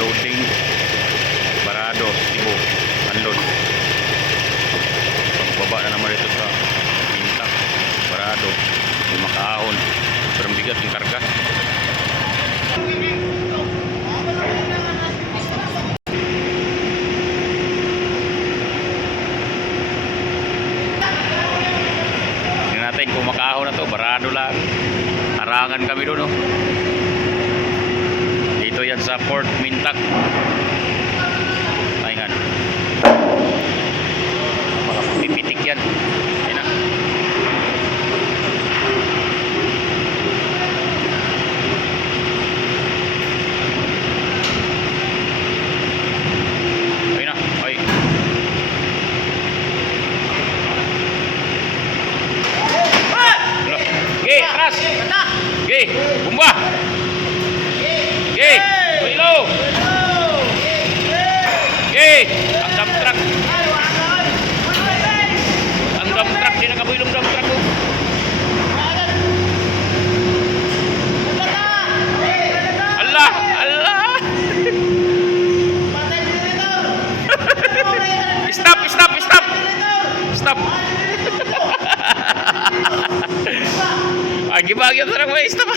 loading barado Cebu unload. Pagbaba na naman ito sa Mintak barado yung makaahon pero bigat yung karga. Tingnan natin kung makaahon na to, barado lang. Harangan kami doon, oh. Dito yan sa Port Mintak. Taingan. Baka pipitik yan. Ayun na. Ayun na. Ay. Gih, keras. Gih, bumbah. Gih, Wilo. Gih, ang dump truck. Ang dump truck, di nakabuilong dump truck ko. Allah, Allah. Stop, stop, stop. Stop. Bagi-bagi orang may stop.